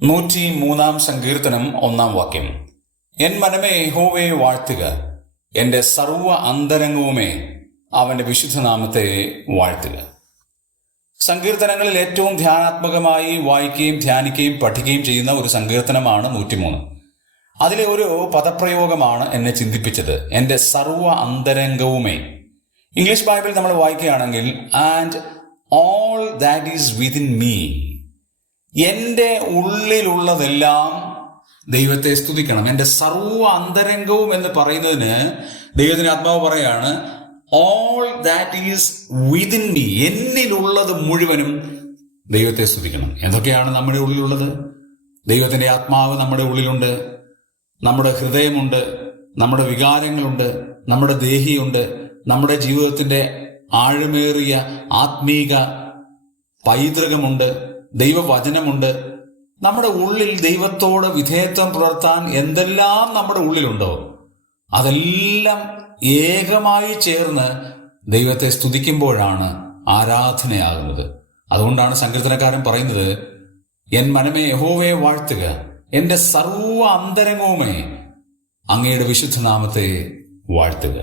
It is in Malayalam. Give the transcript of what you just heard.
103 സങ്കീർത്തനം 1 എൻ മനമേ യഹോവയെ വാഴ്ത്തുക, എന്റെ സർവ്വ അന്തരംഗവുമേ അവന്റെ വിശുദ്ധനാമത്തെ വാഴ്ത്തുക. സങ്കീർത്തനങ്ങളിൽ ഏറ്റവും ധ്യാനാത്മകമായി വായിക്കുകയും ധ്യാനിക്കുകയും പഠിക്കുകയും ചെയ്യുന്ന ഒരു സങ്കീർത്തനമാണ് 103. അതിലെ ഒരു പദപ്രയോഗമാണ് എന്നെ ചിന്തിപ്പിച്ചത്, എന്റെ സർവ്വ അന്തരംഗവുമേ. ഇംഗ്ലീഷ് ബൈബിൾ നമ്മൾ വായിക്കുകയാണെങ്കിൽ and all that is within me, എൻ്റെ ഉള്ളിലുള്ളതെല്ലാം ദൈവത്തെ സ്തുതിക്കണം. എൻ്റെ സർവ്വ അന്തരംഗവും എന്ന് പറയുന്നതിന് ദൈവത്തിന്റെ ആത്മാവ് പറയാണ് all that is within me, എന്നിലുള്ളത് മുഴുവനും ദൈവത്തെ സ്തുതിക്കണം. എന്തൊക്കെയാണ് നമ്മുടെ ഉള്ളിലുള്ളത്? ദൈവത്തിന്റെ ആത്മാവ് നമ്മുടെ ഉള്ളിലുണ്ട്, നമ്മുടെ ഹൃദയമുണ്ട്, നമ്മുടെ വികാരങ്ങളുണ്ട്, നമ്മുടെ ദേഹിയുണ്ട്, നമ്മുടെ ജീവിതത്തിന്റെ ആഴമേറിയ ആത്മീക പൈതൃകമുണ്ട്, ദൈവവചനമുണ്ട്. നമ്മുടെ ഉള്ളിൽ ദൈവത്തോട് വിധേയത്വം പുലർത്താൻ എന്തെല്ലാം നമ്മുടെ ഉള്ളിലുണ്ടോ അതെല്ലാം ഏകമായി ചേർന്ന് ദൈവത്തെ സ്തുതിക്കുമ്പോഴാണ് ആരാധനയാകുന്നത്. അതുകൊണ്ടാണ് സങ്കീർത്തനക്കാരൻ പറയുന്നത്, എൻ മനമേ യഹോവയെ വാഴ്ത്തുക, എന്റെ സർവ്വ അന്തരംഗവുമേ അങ്ങയുടെ വിശുദ്ധനാമത്തെ വാഴ്ത്തുക.